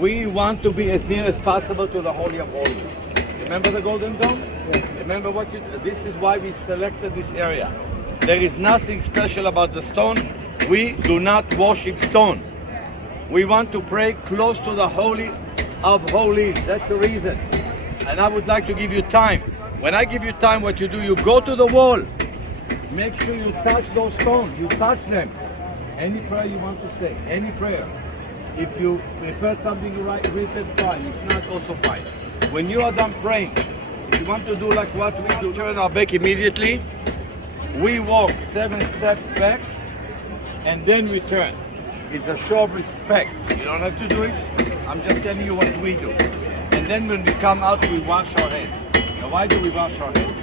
We want to be as near as possible to the Holy of Holies. Remember the Golden Dome? Yeah. Remember what this is why we selected this area. There is nothing special about the stone. We do not worship stone. We want to pray close to the Holy of Holies. That's the reason. And I would like to give you time. When I give you time, what you do, you go to the wall. Make sure you touch those stones. You touch them. Any prayer you want to say, any prayer. If you prepared something to write written, fine. If not, also fine. When you are done praying, if you want to do like what we do, turn our back immediately. We walk 7 steps back, and then we turn. It's a show of respect. You don't have to do it. I'm just telling you what we do. And then when we come out, we wash our hands. Now, why do we wash our hands?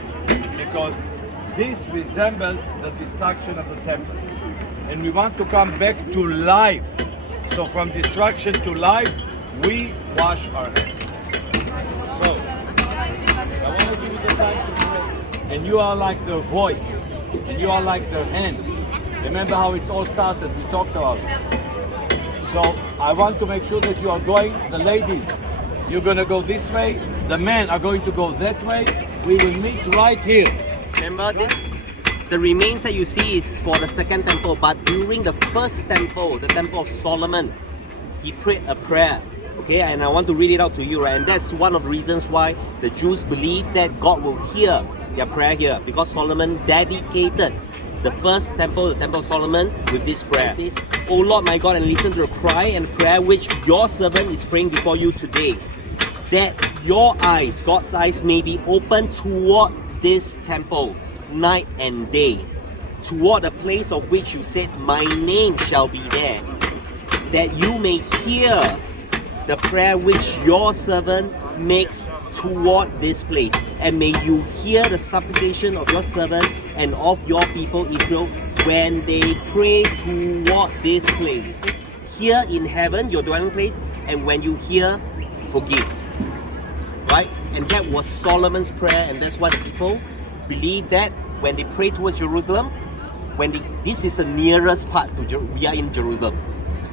Because this resembles the destruction of the temple. And we want to come back to life. So from destruction to life, we wash our hands. So, I want to give you the time to pray. And you are like the voice. And you are like their hands. Remember how it's all started, we talked about it. So I want to make sure that you are going, the ladies, you're going to go this way, the men are going to go that way. We will meet right here. Remember this, the remains that you see is for the second temple, but during the first temple, the temple of Solomon, he prayed a prayer. Okay, and I want to read it out to you, right? And that's one of the reasons why the Jews believe that God will hear their prayer here, because Solomon dedicated the first temple, the temple of Solomon, with this prayer. It says, "O Lord my God, and listen to the cry and prayer which your servant is praying before you today, that your eyes, God's eyes, may be open toward this temple night and day, toward the place of which you said, my name shall be there, that you may hear the prayer which your servant makes toward this place, and may you hear the supplication of your servant and of your people Israel when they pray toward this place. Here in heaven, your dwelling place, and when you hear, forgive." Right? And that was Solomon's prayer, and that's why the people believe that when they pray towards Jerusalem, this is the nearest part to we are in Jerusalem,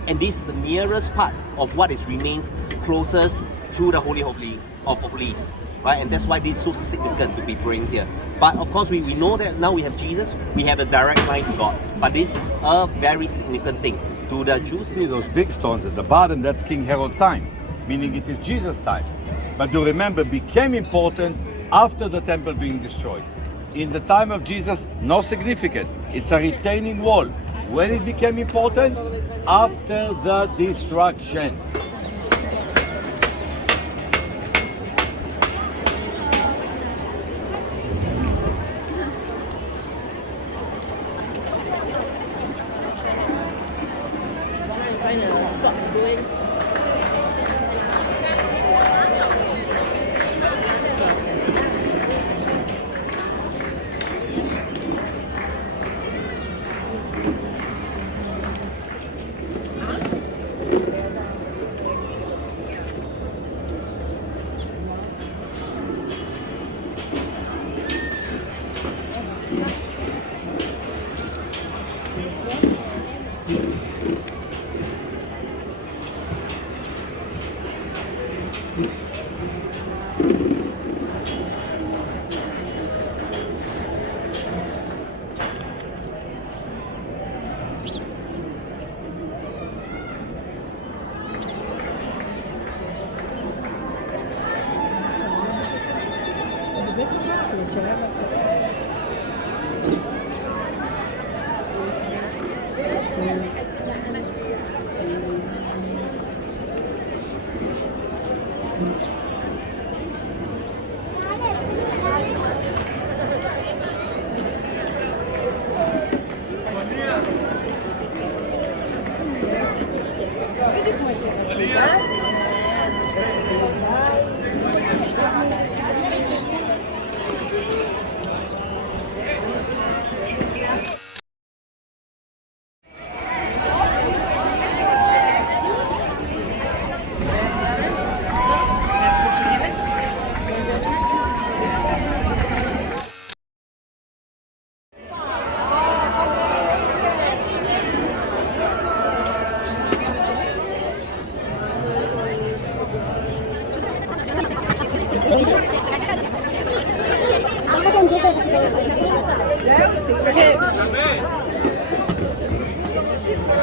and this is the nearest part of what is remains closest to the Holy of Holies, right? And that's why this is so significant to be praying here. But of course, we know that now we have Jesus, we have a direct line to God. But this is a very significant thing to the Jews. See those big stones at the bottom, that's King Herod time, meaning it is Jesus' time. But do remember, became important after the temple being destroyed. In the time of Jesus, no significant. It's a retaining wall. When it became important? After the destruction.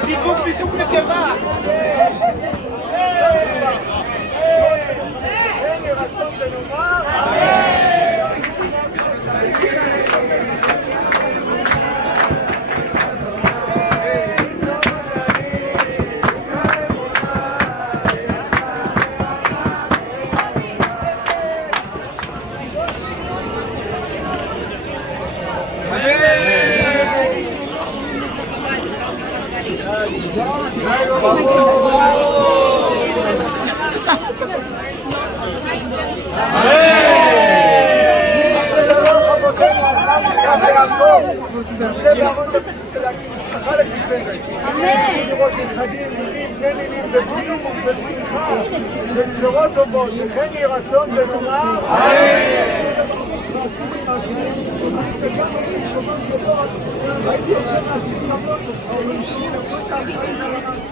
סיפוק מסוג נקבה. כן יהי רצון ונאמר נעשה בארון להקים משפחה לתפארת. לראות נכדים, נינים, בנינים, בבריאות ובשמחה, ובשורות טובות, וכן יהי רצון ונאמר הייתי עושה מעשי סבלות, אבל שלי נתנו את האחראים על המעשי.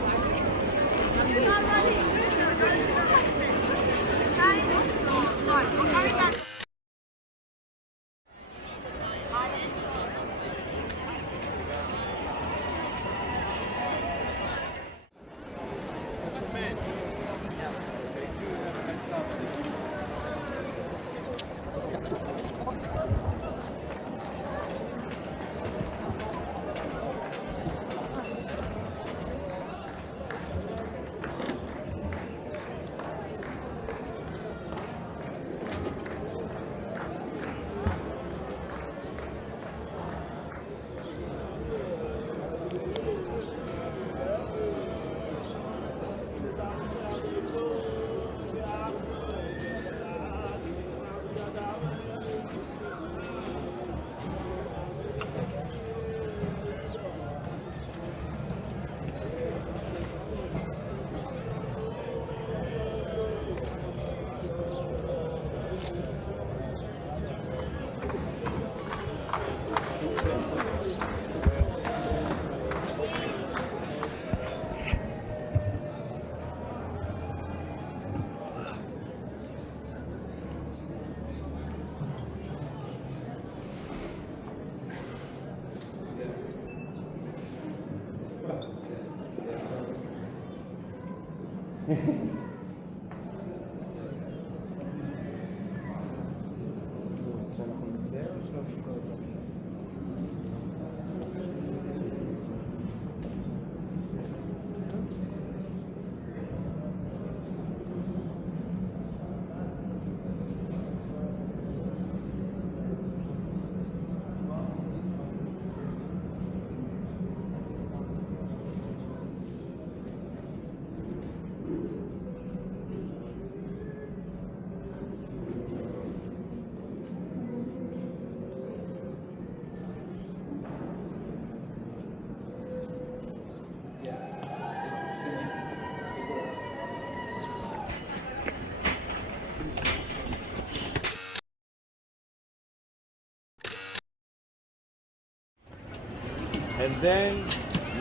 And then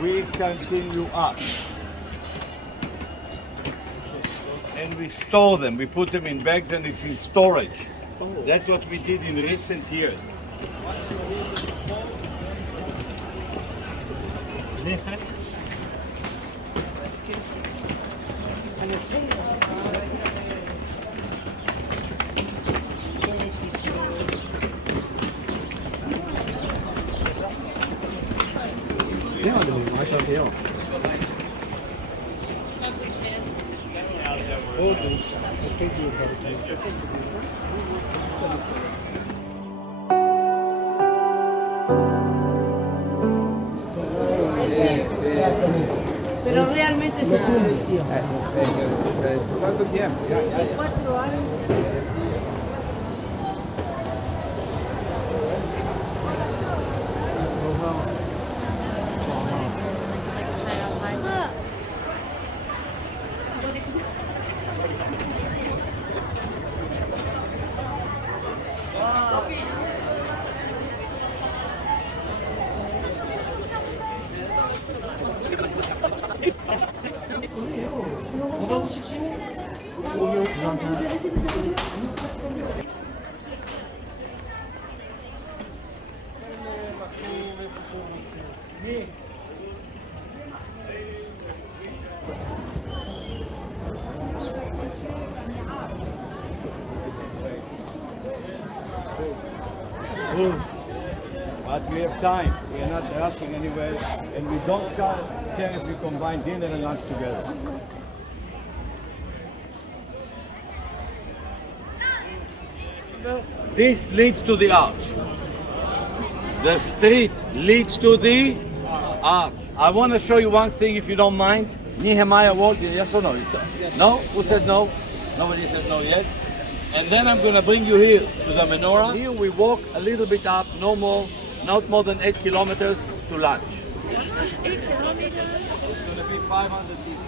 we continue up. And we store them. We put them in bags and it's in storage. That's what we did in recent years. Pero realmente se apreció. ¿Cuánto tiempo? 4 años. 오요 full. But we have time. We are not rushing anywhere, and we don't care if we combine dinner and lunch together. This leads to the arch. The street leads to the arch. I want to show you one thing, if you don't mind. Nehemiah Wall, yes or no? No? Who said no? Nobody said no yet. And then I'm going to bring you here to the menorah. Here we walk a little bit up, not more than 8 kilometers to lunch. 8 kilometers? It's going to be 500 people.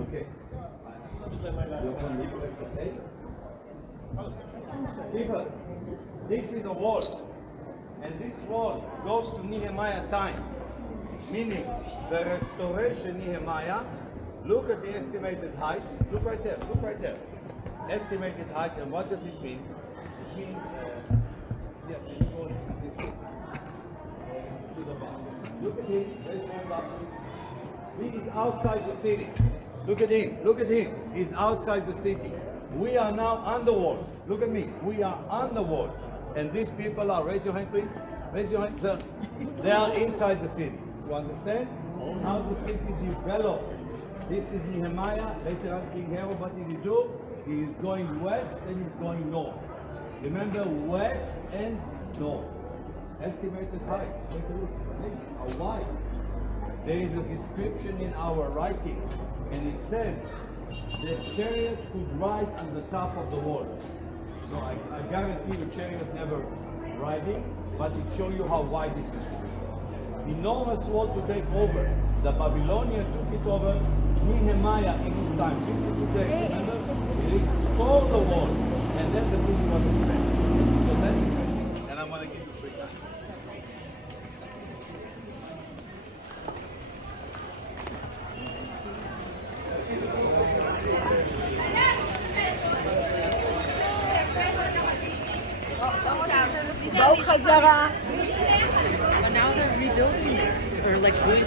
Okay. People, this is a wall, and this wall goes to Nehemiah time, meaning the restoration Nehemiah. Look at the estimated height. Look right there. Look right there. Estimated height, and what does it mean? It means yes, you go this way. To the bottom. Look at him. Let's go back. He is outside the city. Look at him. Look at him. He's outside the city. We are now on the wall. Look at me. We are on the wall. And these people are, raise your hand please. Raise your hand, sir. They are inside the city. You understand? How the city developed. This is Nehemiah. Later on, King Herod, what did he do? He is going west and he's going north. Remember, west and north. Estimated height. How wide? There is a description in our writing, and it says the chariot could ride on the top of the wall. So I guarantee you chariot never riding, but it shows you how wide it is. Enormous wall to take over. The Babylonians took it over. Nehemiah in his time, 52 days, remember? He restored the wall, and then the city was expanded. So that's, and I'm going to give you free time. And now they're rebuilding it. Or like doing.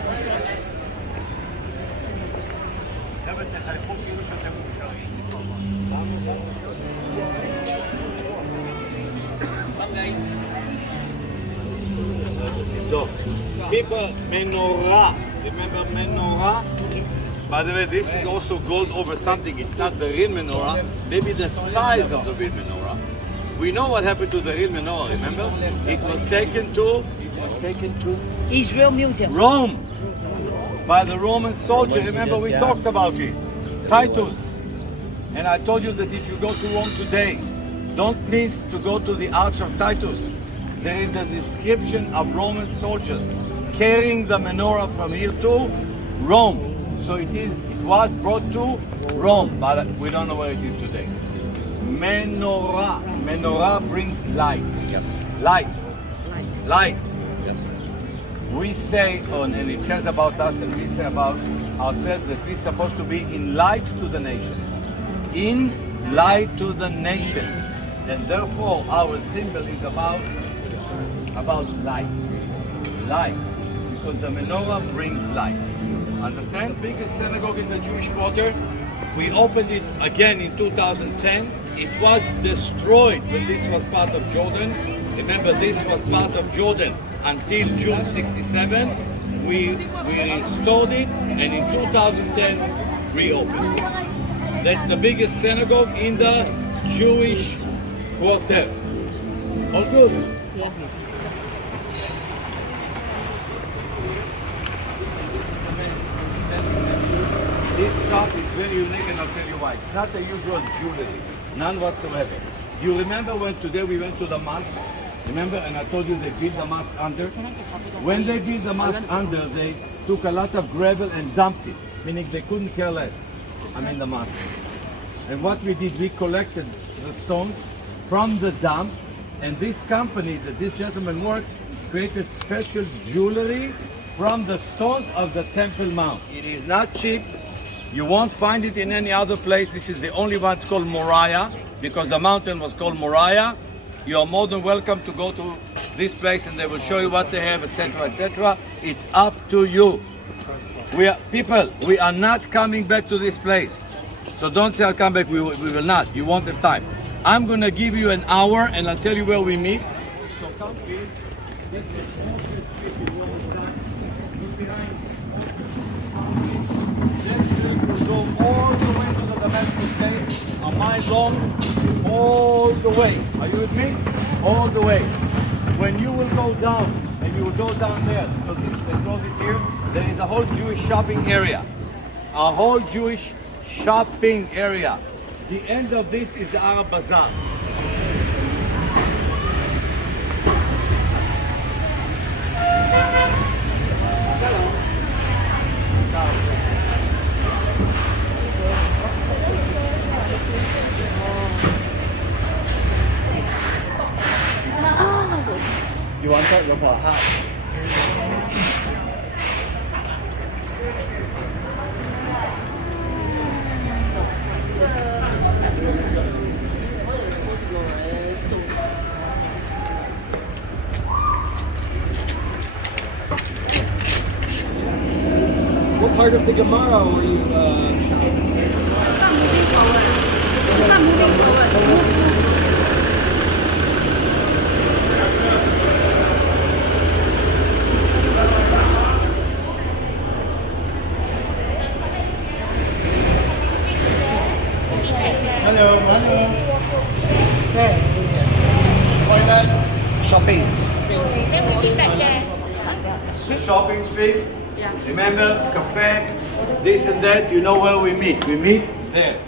People, menorah. Remember menorah? Yes. By the way, this is also gold over something. It's not the real menorah. Maybe the size of the real menorah. We know what happened to the real menorah. Remember? It was taken to Israel Museum. Rome by the Roman soldier. Remember, we talked about it. Titus. And I told you that if you go to Rome today, don't miss to go to the Arch of Titus. There is a description of Roman soldiers carrying the menorah from here to Rome. So it was brought to Rome, but we don't know where it is today. Menorah. Menorah brings light. Yep. Light. Light. Yep. We say, and it says about us, and we say about ourselves that we're supposed to be in light to the nations. In light to the nations. And therefore our symbol is about light. Light. Because the menorah brings light. Understand? Biggest synagogue in the Jewish quarter. We opened it again in 2010. It was destroyed when this was part of Jordan. Remember, this was part of Jordan until June 67. We restored it, and in 2010 reopened. That's the biggest synagogue in the Jewish quarter. All good? Yeah. This shop is very unique, and I'll tell you why. It's not the usual jewelry, none whatsoever. You remember when today we went to the mosque? Remember, and I told you they built the mosque under? When they built the mosque under, they took a lot of gravel and dumped it, meaning they couldn't care less. The mosque. And what we did, we collected the stones from the dump, and this company that this gentleman works created special jewelry from the stones of the Temple Mount. It is not cheap. You won't find it in any other place. This is the only one. It's called Moriah, because the mountain was called Moriah. You are more than welcome to go to this place and they will show you what they have, etc., etc. It's up to you. We are not coming back to this place. So don't say I'll come back, we will not. You won't have time. I'm going to give you an hour and I'll tell you where we meet. So come in. This is look behind. Next week we'll go all the way to the Damascus Gate, a mile long, all the way. Are you with me? All the way. When you will go down, and you will go down there, because they close it here, there is a whole Jewish shopping area. A whole Jewish shopping area. The end of this is the Arab Bazaar. You want that? Your hat. What part of the Gemara were you shouting? It's not moving forward. It's not moving forward. Hello, hello. Shopping. Shopping street. Yeah. Remember, cafe, this and that. You know where we meet. We meet there.